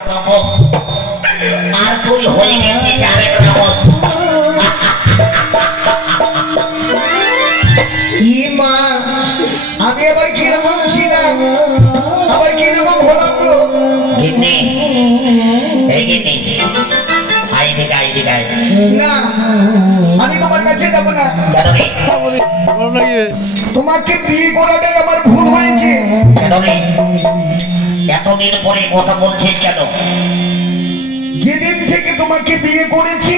আর তুই হয়ে গেছিস আরেক রকম। মা আমি আবার কিরকম ছিলাম, আবার কিরকম হলাম গো? গিন্নি, এই গিন্নি, আইদিকে আইদিকে আয়। না আমি তোমার কাছে যাবো না। কেন রে? তোমাকে বিয়ে করাটাই আমার ভুল হয়েছে। কেন রে? এতদিন পরে কথা বলছিস কেন? যেদিন থেকে তোমাকে বিয়ে করেছি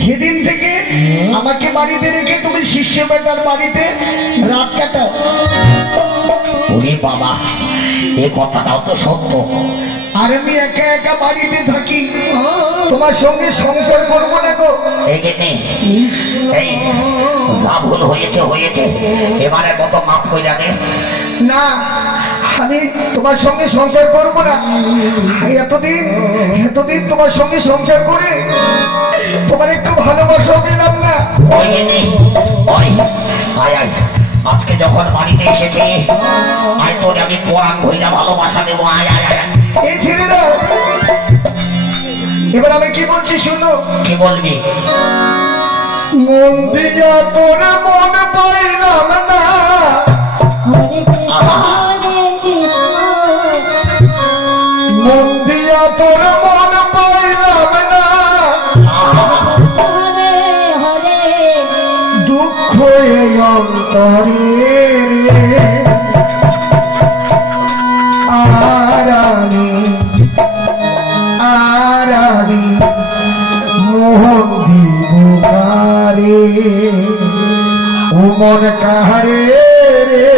সেদিন থেকে আমাকে বাড়িতে রেখে তুমি শিষ্য বেটার বাড়িতে রাত কাটাও। ওরে বাবা, এই কথাটাও তো সত্য। আর আমি একা একা বাড়িতে থাকি, তোমার সঙ্গে সংসার করবো না গো। এই গিন্নি, এই যা ভুল হয়েছে হয়েছে, এবারে মতো মাফ কইরা দে। না আমি তোমার সঙ্গে সংসার করবো না। এতদিন এতদিন তোমার সঙ্গে সংসার করে তোমার একটু ভালোবাসা পেলাম না। ওই গিন্নি, ওই আয় আয়, আজকে যখন বাড়িতে এসেছি আয় তোর আমি কোরআন ভইরা ভালোবাসা দেবো। আয় আয় আয়। এই ছেলেরা এবার আমি কি বলছি শুনো। কি বলবি? মন দিয়া তোর মন পাইলাম না, মন দিয়া তোর মন পাইলাম না, দুঃখ এই অন্তরে রে। আর আমি মোহন দিব কারে, ও মন কাহারে রে।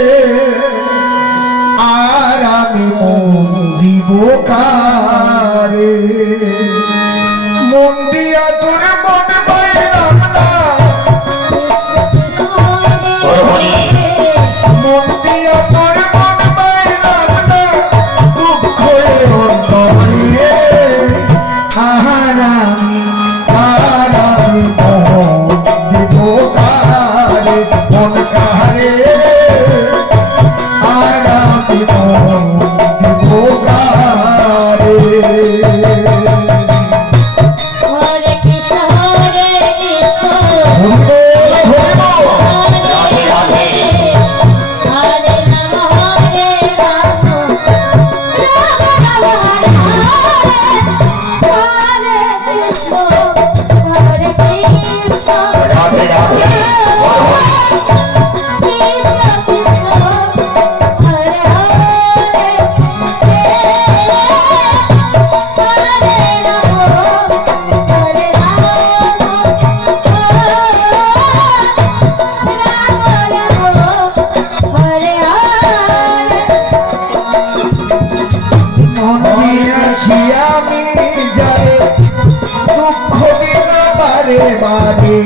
আর আমি মন দিব কারে, মন দিয়া তোর মন পাইলাম না, মন দিয়া তোর মন পাইলাম না, দুঃখ অন্তরে। আর আমি মোহন দিব কারে, মন কাহারে। আর আমি মোহন দিব কারে। রাধে রাধে। রাধে রাধে। মন দিয়াছি আমি যারে, দুঃখ দিল বারে বারে।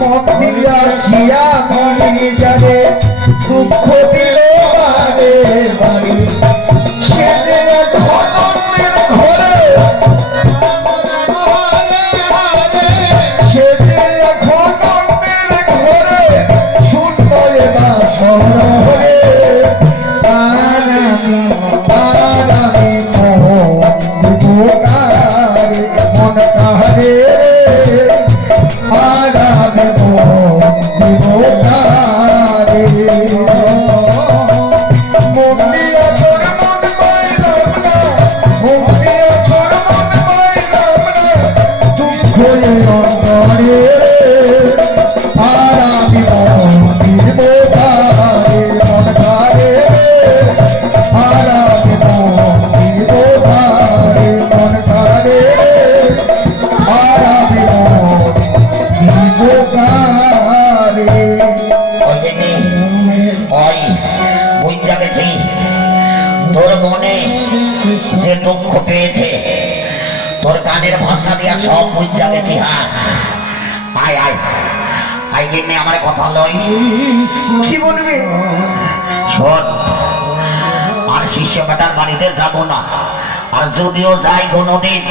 মন দিয়াছি আমি যারে, দুঃখ দিল বারে বারে। সে যে এখন অন্যের ঘরে, সে যে এখন অন্যের ঘরে, শূন্য এবার শহরে। আর আমি মোহন দিব কারে, মন কাহারে। আর আমি মোহন দিব কারে, মন দিয়া তোর মন পাইলাম না, মন দিয়া তোর মন পাইলাম না, দুঃখ এই অন্তরে। আর আমি মোহন দিব কারে, মন কারে। আর আমি মোহন দিব কারে, মন কারে। আর আমি মোহন দিব কারে। ওই গিন্নি, ওই বুঝা গেছি তোর মনে যে দুঃখ পেয়েছে, তোর গানের ভাষা দিয়া সব বুঝা গেছি। হ্যাঁ আয় আয় আয় গিন্নি, আমার কথা লই। কি বলবি? শোন, আর শিষ্য বেটার বাড়িতে যাব না, আর যদিও যাই কোনোদিন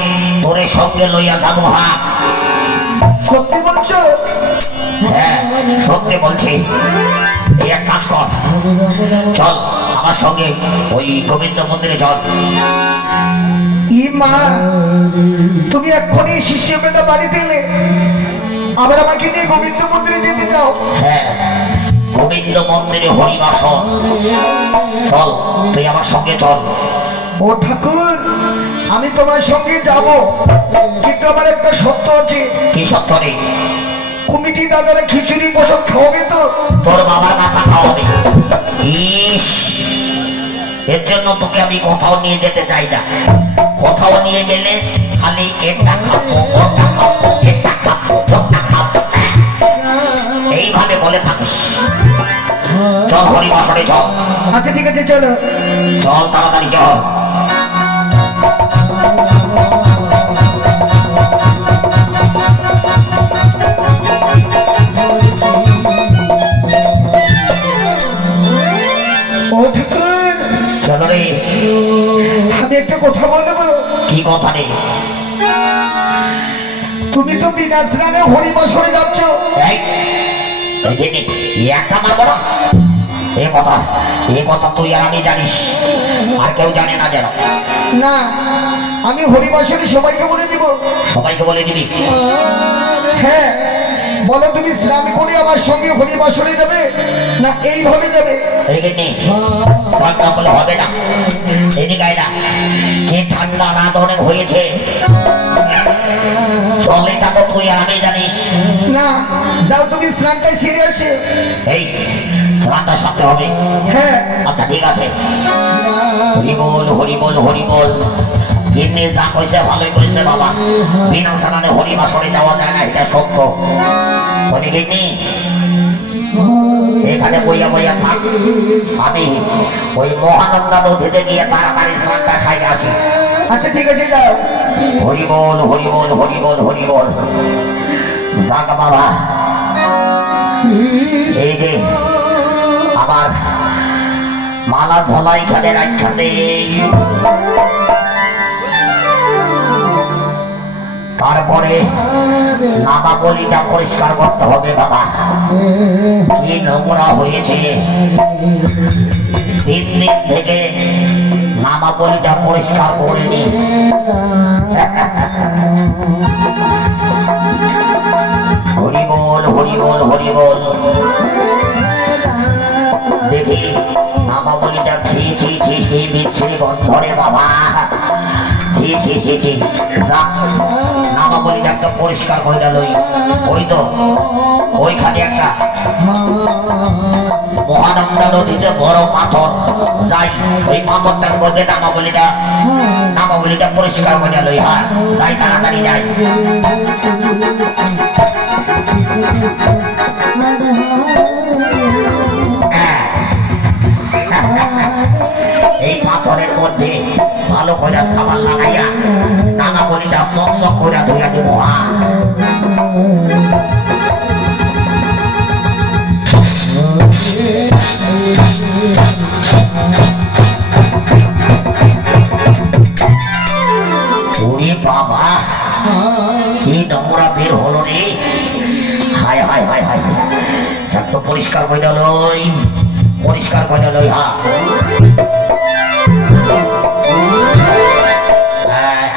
তোরে সঙ্গে লইয়া যাবো। হ্যাঁ সত্যি বলছো? হ্যাঁ সত্যি বলছি, এই এক কাজ কর, চল আমার সঙ্গে ওই গোবিন্দ মন্দিরে চল। ই মা, তুমি এক্ষুনি শিষ্য বেটা বাড়ি দিলে, আবার আমাকে নিয়ে গোবিন্দ মন্দিরে যেতে যাও? হ্যাঁ, গোবিন্দ মন্দিরে হরিবাসন, চল তুই আমার সঙ্গে চল। ও ঠাকুর, আমি তোমার সঙ্গে যাব, কিন্তু আমার একটা শর্ত আছে। কি সত্য রে? কমিটি দাদারা খিচুড়ি পোষক খাওয়াবে তো? তোর বাবার মাথা খাওয়াবে। ইস, এর জন্য তোকে আমি কোথাও নিয়ে যেতে চাই না। কোথাও নিয়ে গেলে খালি এটা খাবো, ওটা খাবো, এটা খাবো, ওটা খাবো, এইভাবে বলে থাকিস। চল হরিবাসনে চল। আচ্ছা ঠিক আছে, চলো। চল তাড়াতাড়ি চল। ও ঠাকুর, চলো রে। আমি একটা কথা বলবো। কি কথা রে? তুমি তো বিনা স্নানে হরিবাসনে যাচ্ছ। এই, দেখিনি, একটা মারবো না। এ কথা তুই আর আমি জানিস, আর কেউ জানে না যেন। না, আমি হরিবাসনে সবাইকে বলে দিব। সবাইকে বলে দিবি? হ্যাঁ, বলো তুমি স্নান করে আমার সঙ্গে হরিবাসনে যাবে না এইভাবে যাবে? দেখিনি, স্নান না করলে হবে না। এদিকে আয় না, কি ঠান্ডা রাত অনেক হয়েছে। চল, এটা তো তুই আর আমি জানিস। না, যাও তুমি স্নানটা সেরে আসে। এই স্নানটা সারতে হবে। হ্যাঁ। আচ্ছা ঠিক আছে। হরি বল, হরি বল, হরি বল। গিন্নি যা কইছে ভালোই কইছে বাবা, বিনা স্নানে হরিবাসনে যাওয়া যায় না, এটা সত্য। হরি গিন্নি, এখানে বইয়া বইয়া থাক, আমি ওই মহানন্দা নদীতে গিয়ে তাড়াতাড়ি স্নানটা সাইডে আসি। আচ্ছা ঠিক আছে, যাও। হরি বল, হরি বল, হরি বল, হরি বল। যাক বাবা, এই যে আমার মালা ধলাই খানে রাখাতে, তারপরে নামাবলিটা পরিষ্কার করতে হবে বাবা। কি নোংরা হয়েছে, 3 দিন থেকে নামাবলিটা পরিষ্কার করিনি। হরি বল, হরি বল, হরি বল। দেখি নামাবলিটা ছি ছি ছি ছি বিচ্ছিরি গন্ধ রে বাবা, ছি ছি ছি ছি। নামাবলিটা একটা পরিষ্কার করে লই। ওই তো ওইখানে একটা মহানন্দা নদীতে বড় পাথর, যাই ওই পাথরটার মধ্যে নামাবলিটা পরিষ্কার করে লই। হ্যাঁ, যাই তাড়াতাড়ি যাই। এই পাথরের মধ্যে ভালো করে সাবান লাগাইয়া নামাবলিটা চক চক করে ধুইয়া দিব। ওরে বাবা, কি নোংরা বের হলো রে। হায় হায় হায় হায়, এত পরিষ্কার করে লই, পরিষ্কার করে লই।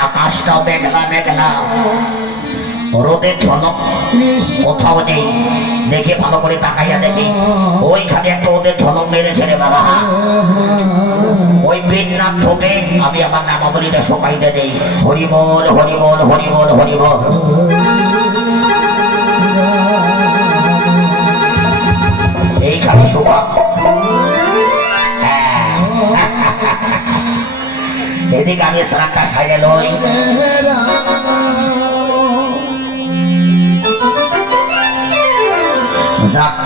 আকাশটাও মেঘলা মেঘলা, রোদের ঝলক কোথাও নেই। দেখে ভালো করে তাকাইয়া দেখি, ওইখানে একটা ওদের ঝলক মেরেছে রে বাবা। ওই বেদনাথ ধোপে আমি আমার নামাবলিটা শোকাইতে দেই। হরি বল, হরি বল, হরি বল, হরি বল। এইখানে শোকা। এদিকে আমি স্নানটা সাইডে লই। যাক,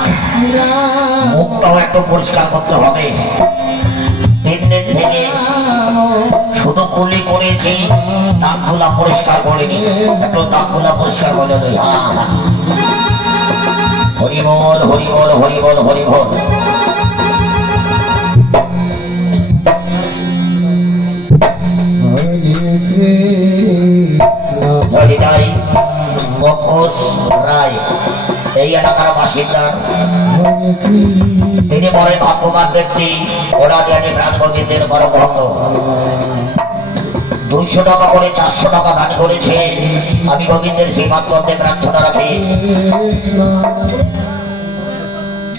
মুখটাও একটু পরিষ্কার করতে হবে। 3 দিন থেকে শুধু কুলি করেছি, দাঁতগুলা পরিষ্কার করিনি। একটু দাঁতগুলা পরিষ্কার করে লই। হরি বল, হরি বল, হরি বল, হরি বল। জয় জয় বকস রায়। এই এলাকার বাসিন্দা। তিনি বড় ভাগ্যবান ব্যক্তি। ওরা জানি প্রাণ গোবিন্দের বড় ভক্ত। 200 টাকা করে 400 টাকা দান করেছে। আমি গোবিন্দের শ্রীপাদ করতে প্রার্থনা রাখি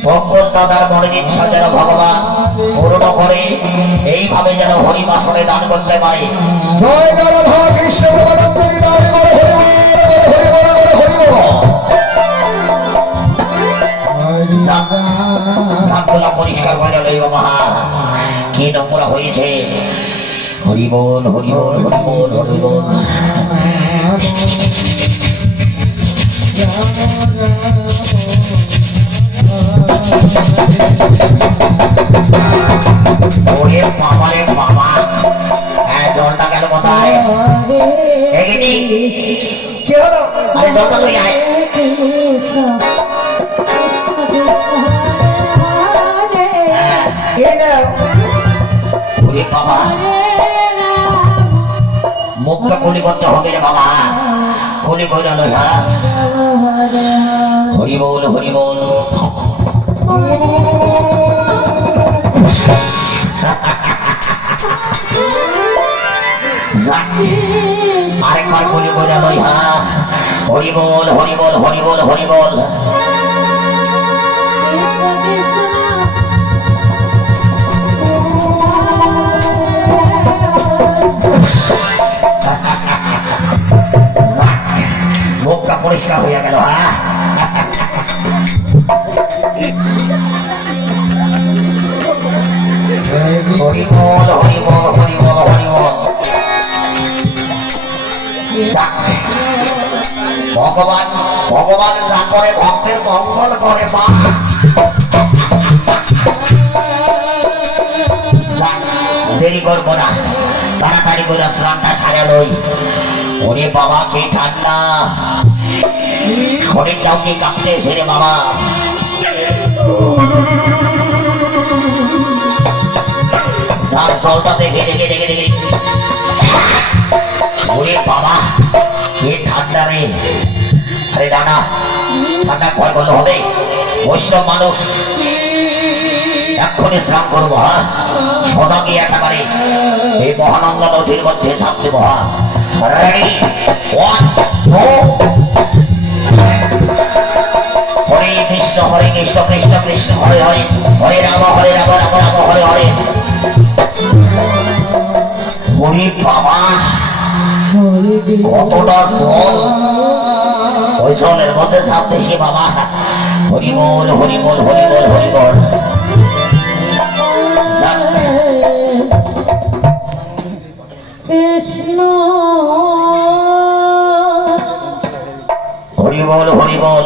পঙ্কজ দাদার মনের ইচ্ছা যেন ভগবান পূর্ণ করে, এইভাবে যেন হরিবাসনে দান করতে পারে। জয় জগন্নাথ কৃষ্ণ ভগবানকে জয় করে হরি বল, হরি বল, হরি বল। ভাগ্যলা পরিষ্কার করে লই বাবা, কি নম্বর হয়েছে। হরি বল, হরি বল, হরি বল, হরি বল। ওরে বাবা রে বাবা, জলটা গেল কোথায়? এগিয়ে কি হলো? আরে জলটা লই আয়। এই নাও। ওরে বাবা, মুখটা কুলি করতে হবে রে বাবা, কুলি করে লই। হরি বল, হরি বল। আরেকবার কুলি করে লই। হরি বল, হরি বল, হরি বল, হরি বল। মুখটা পরিষ্কার হয়ে গেল। হরি বল, হরি বল, হরি বল, হরি বল। ভগবান ভগবান যা করে ভক্তের মঙ্গল করে। মা দেরি করবো না, তাড়াতাড়ি করে স্নানটা সারা লই। ওরে বাবা, কে ঠান্ডা, শরীরটাও কি কাঁপতে ছেড়ে বাবা। জলটা দেখে দেখে দেখে দেখে। ওরে বাবা, কে ঠান্ডা রে। আরে দাদা, ঠান্ডা ভয় করলে হবে? বৈষ্ণব মানুষ, এক্ষুনি স্নান করবো। সদা গিয়ে একেবারে এই মহানন্দ নদীর মধ্যে ঝাঁপ দেবো। রেডি, 1 2। হরে কৃষ্ণ, হরে কৃষ্ণ, কৃষ্ণ কৃষ্ণ, হরে হরে, হরে রাম, হরে রাম, রাম রাম, হরে হরে। হরি বাবা, কতটা জল, ওই জলের মধ্যে ঝাঁপ দিয়েছি বাবা। হরি বল, হরি বল, হরি বল, হরি বল। হরি বল, হরি বল।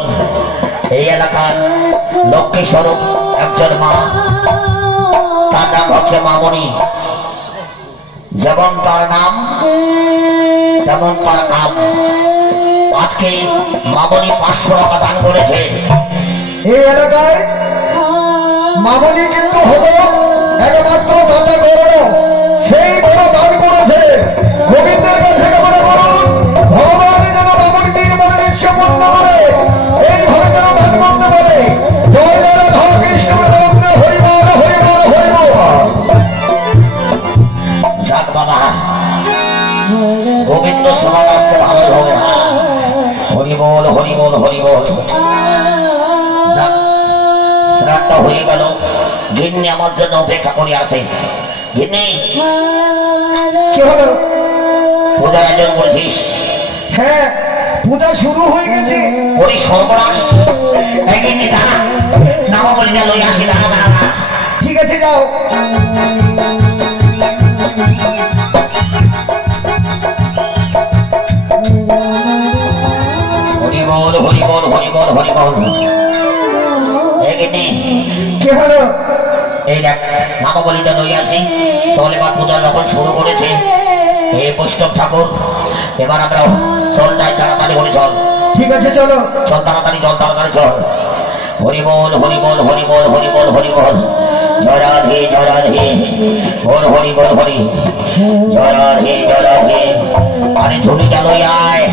এই এলাকার লক্ষ্মী স্বরূপ একজন মা, তার নাম হচ্ছে মামনি। যেমন তার নাম তেমন তার কাম। আজকে মামনি 500 টাকা দান করেছে। এই এলাকায় মামনি কিন্তু হলো একমাত্র দাতা গৌর, সেই বড় দান করেছে। গোবিন্দের কাছে কামনা করুন, ভগবান যেন মামনিদের মনের ইচ্ছা পূর্ণ করে, এইভাবে যেন দান করতে পারে। জয় জগন্নাথ কৃষ্ণ ভগবানকে হরি বল, হরি বল, হরি বল। যাক বাবা, গোবিন্দ সমাজ আজকে ভালোই হবে। হরি বল, হরি বল, হরি বল। স্নানটা হয়ে গেল। গিন্নি আমার জন্য অপেক্ষা করে আছে। গিন্নি, কি হলো? পূজার আয়োজন করেছিস? হ্যাঁ, পূজা শুরু হয়ে গেছে। ওরে সর্বনাশ, এই গিন্নি দাঁড়া, নামা বলি না, লই আসি, দাঁড়া দাঁড়া দাঁড়া। ঠিক আছে, যাও। হরি বল, হরি বল, হরি বল, হরি বল। এই গিন্নি, কি হলো? এই দেখ, নামা বলিটা লই আসি। চল, এবার পূজা যখন শুরু করেছে এই বৈষ্ণব ঠাকুর, এবার আমরা চল যাই, তাড়াতাড়ি হরি চল। ঠিক আছে, চলো। চল তাড়াতাড়ি, চল তাড়াতাড়ি চল। হরি বল, হরি বল, হরি বল, হরি বল, হরি বল। জয় রাধে, জয় রাধে, বল হরি বল, হরি। জয় রাধে, জয় রাধে। আরে ঝুলিটা লই আয়।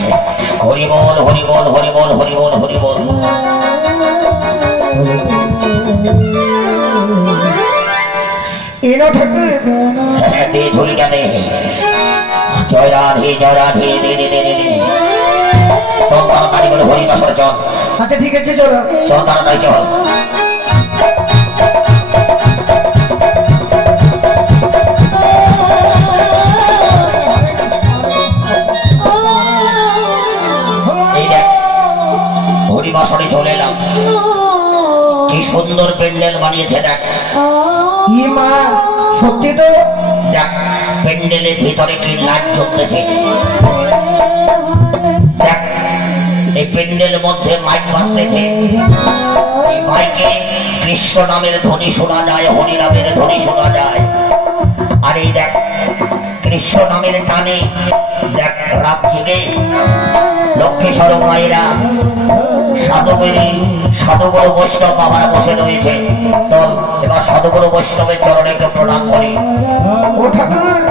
হরি বল, হরি বল, হরি বল, হরি বল, হরি বল। এনো ঠাকুর দে ঝুলিটা দে। জয় রাধে জয় রাধে, দে দে দে দে দে। চল তাড়াতাড়ি করে হরিবাসরে চল, আচ্ছা ঠিক আছে চলো। চল তাড়াতাড়ি চল। এই দেখ হরিবাসরে চলে এলাম, কি সুন্দর প্যান্ডেল বানিয়েছে দেখ। ই মা সত্যি তো? দেখ প্যান্ডেলের ভিতরে কি লাইট জ্বলতেছে, দেখ এই প্যান্ডেলের মধ্যে মাইক বাজতেছে, এই মাইকে কৃষ্ণ নামের ধ্বনি শোনা যায়, হরি নামের ধ্বনি শোনা যায়। আর এই দেখ কৃষ্ণ নামের টানে দেখ রাত জেগে লক্ষ্মীশ্বর মায়েরা সাধুগুরু বৈষ্ণব বাবারা বসে রয়েছে। চল এবার সাধুগুরু বৈষ্ণবের চরণে একটু প্রণাম করি। ও ঠাকুর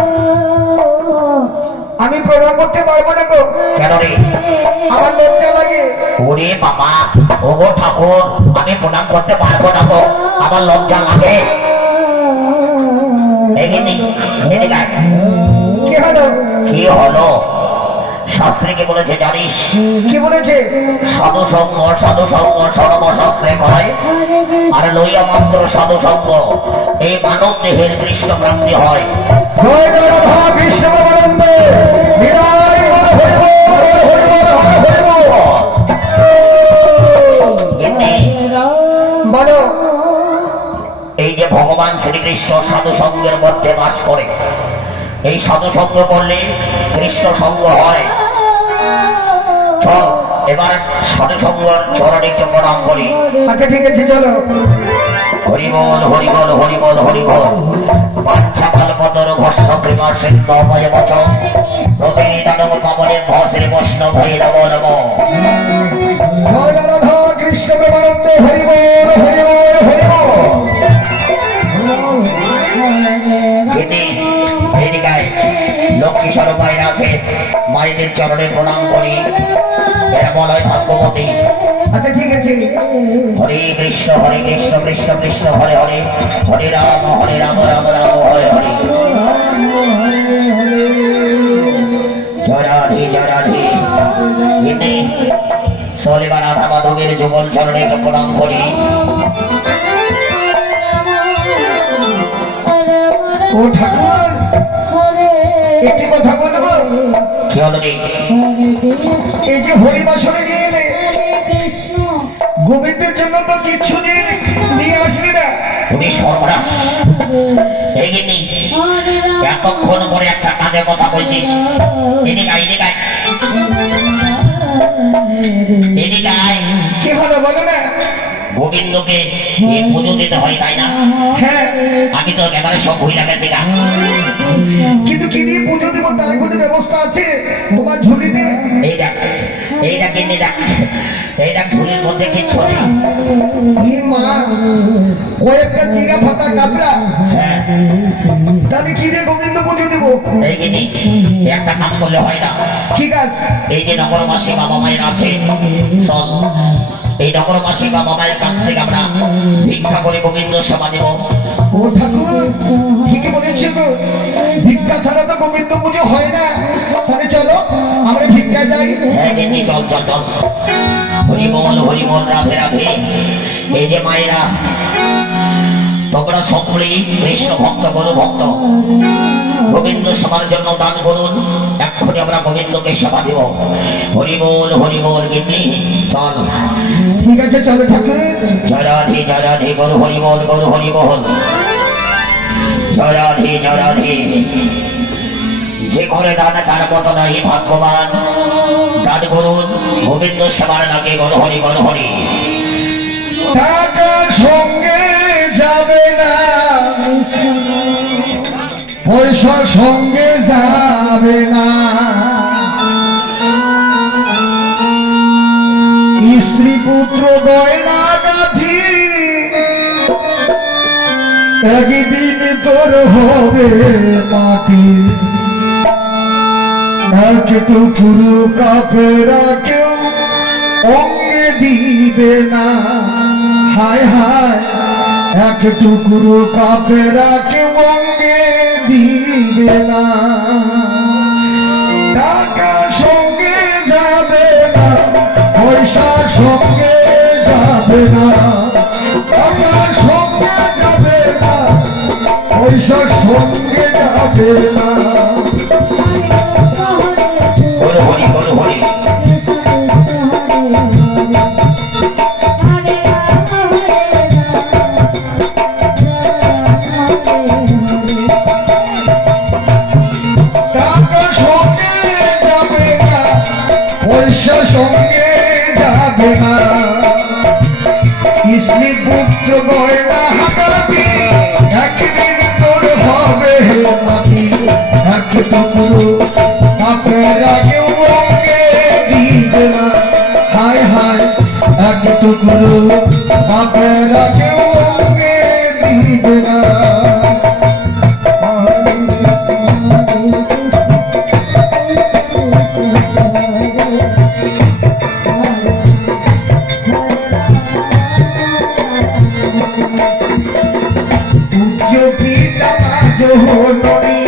আমি প্রণাম করতে পারবো না গো। কেন রে? আমার লজ্জা লাগে। ওরে বাবা, ও গো ঠাকুর আমি প্রণাম করতে পারবো না গো, আমার লজ্জা লাগে। এদিকে এদিকে আয়। কি হলো? কি হলো? শাস্ত্রে কি বলেছে জানিস? কি বলেছে? সাধু সঙ্গ সর্বশাস্ত্রে কয়, আর লইয়া মাত্র সাধু সঙ্গ এই মানব দেহের কৃষ্ণ প্রাপ্তি হয়। জয় জয় রাধা কৃষ্ণ প্রেমানন্দ, বিদায় বল হরি বল, হরি বল, হরি বল। এমনি বলো। এই যে ভগবান শ্রীকৃষ্ণ সাধু সঙ্গের মধ্যে বাস করে, এই সাধু সঙ্গ করলে কৃষ্ণ সঙ্গ হয়। চল এবার সাধু সঙ্গর চরণে একটু প্রণাম করি। আচ্ছা ঠিক আছে চলো। হরি বল হরি বল হরি বল হরি বল। বাচ্চা কালপতর ভস্য কৃপা সিদ্ধ ভয় বচন প্রতিনি দানব পাবনে ভস্রী বৈষ্ণব ভৈরব নম। জয় জয় রাধা কৃষ্ণ প্রেমানন্দ, হরি বল, হরি বল, হরি বল। লক্ষ্মীশ্বর মায়ের আছে, মায়েদের চরণে প্রণাম করি, এরা বলা হয় ভাগ্যবতী। আচ্ছা ঠিক আছে। হরে কৃষ্ণ কৃষ্ণ কৃষ্ণ হরে হরে, হরে রাম রাম রাম হরে হরে। জয় রাধে জয় রাধে। এমনি চল এবার রাধা মাধবের যুগল চরণে প্রণাম করি। ও ঠাকুর একটি কথা বলবো। কি হলো রে? এই যে হরিবাসরে নিয়ে এলে, গোবিন্দের জন্য তো কিচ্ছু নিয়ে আসলি না। তুমি সর্বনাশ। এই গিন্নি এতক্ষণ পরে একটা কাজের কথা কইছিস। এদিকে আয়, এদিকে আয়, এদিকে আয়। কি হলো বলো না। গোবিন্দকে এই পুজো দিতে হয় তাই না? হ্যাঁ আমি তো একেবারে সব ভুলে গেছি না। কিন্তু কি দিয়ে পুজো দেবো তার কোনো ব্যবস্থা আছে তোমার ঝুলিতে? এই দেখ, এই দেখ গিন্নি দেখ, এই দেখ ঝুলির মধ্যে কিচ্ছু নেই। ই মা কয়েকটা চিরা ফাটা কাপড়া, হ্যাঁ তাহলে কি দিয়ে গোবিন্দ পুজো দেবো? এই গিন্নি একটা কাজ করলে হয় না? ঠিক আছে। এই যে নগরবাসী বাবা মায়ের আছে, চল এই নগরবাসী বাবা মায়ের কাছ থেকে আমরা ভিক্ষা করে গোবিন্দ সেবা দেব। ও ঠাকুর ঠিকই বলেছো গো, ভিক্ষা ছাড়া তো গোবিন্দ পুজো হয় না। তাহলে চলো আমরা ভিক্ষা যাই। হ্যাঁ গিন্নি চল চল চল। হরি বল রাধে রাধে। এই যে মায়েরা তোমরা সকলেই কৃষ্ণ ভক্ত গুরু ভক্ত, গোবিন্দ সেবার জন্য দান করুন, এক্ষুনি আমরা গোবিন্দকে সেবা দেব। হরি বল গিন্নি চল। ঠিক আছে চলো ঠাকুর। জয় রাধে গরু হরি বল জয় রাধে। যে ঘরে দান কার মতো নাই ভাগ্যবান, দান করুন গোবিন্দ সেবার লাগে গরু হরি টাকার সঙ্গে যাবে না, পয়সার সঙ্গে যাবে না, স্ত্রী পুত্র গয়না গাথি একদিন তোর হবে মাটি, একটুকুরু কাপড়া কেউ অঙ্গে দিবে না, হায় হায় একটুকুরু কাপড়া কেউ দিবে না, টাকা সঙ্গে যাবে না, পয়সা সঙ্গে যাবে না, টাকা সঙ্গে যাবে না, পয়সা সঙ্গে যাবে না। হরি হরি হরি হরি। টাকা সঙ্গে যাবে না, পয়সা সঙ্গে যাবে না, স্ত্রী পুত্র গয়না হাতাবি, একদিন তোর হবে মাটি, এক টুকরো বাপেরা কেউ অঙ্গে দিবে না, হায় হায় এক টুকরো বাপেরা কেউ অঙ্গে দিবে না। পূজ্য পিতা জহননী,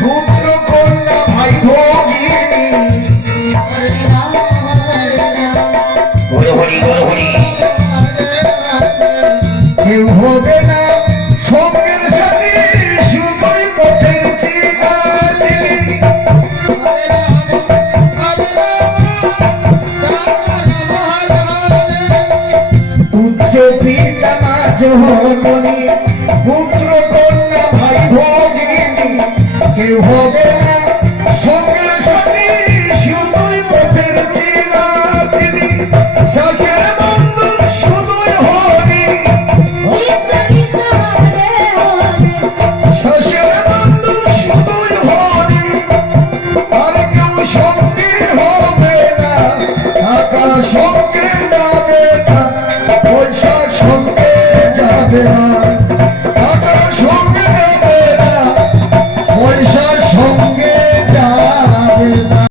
পুত্র কন্যা ভাই ভগিনী, হরি হরি হরি হরি। কেউ হবে না সঙ্গের সাথে, শুধুই পথের চিনাচিনি। পূজ্য পিতা জহননী, পুত্র কন্যা ভাই ভগিনী, কেউ হবে